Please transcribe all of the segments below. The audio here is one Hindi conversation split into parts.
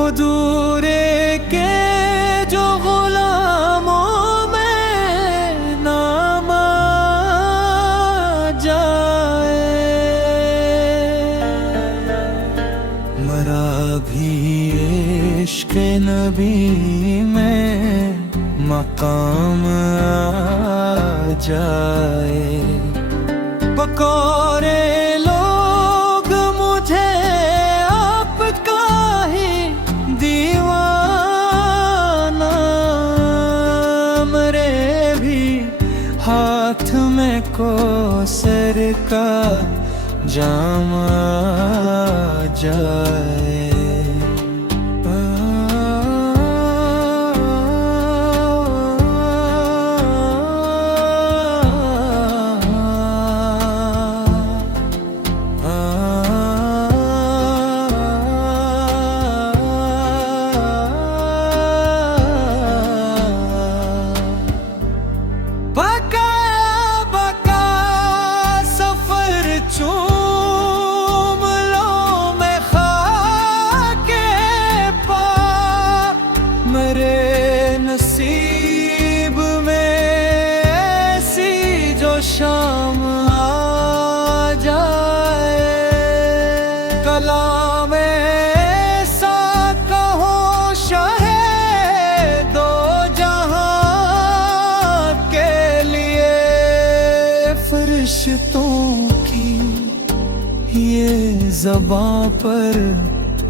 हुजूरे के जो गुलामों में नाम आ जाए, मरा भी इश्क नबी में मकाम आ जाए। पकौड़े लोग मुझे आपका ही दीवाना, मरे भी हाथ में कौसर का जाम आ जाए। चूम लो मैं खाके पाक, मेरे नसीब में ऐसी जो शाम आ जाए। कलाम ऐसा कहो शाहे दो जहां के लिए, फरिश्तों ये ज़बां पर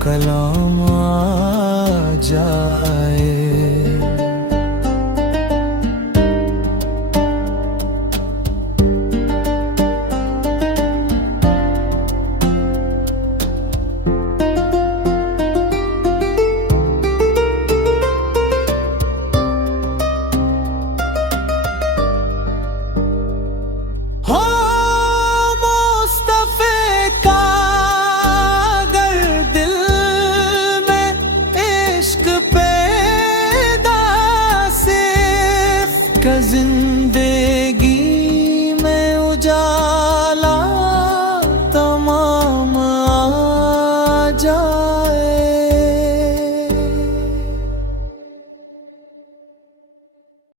कलाम आ जाए। जिंदगी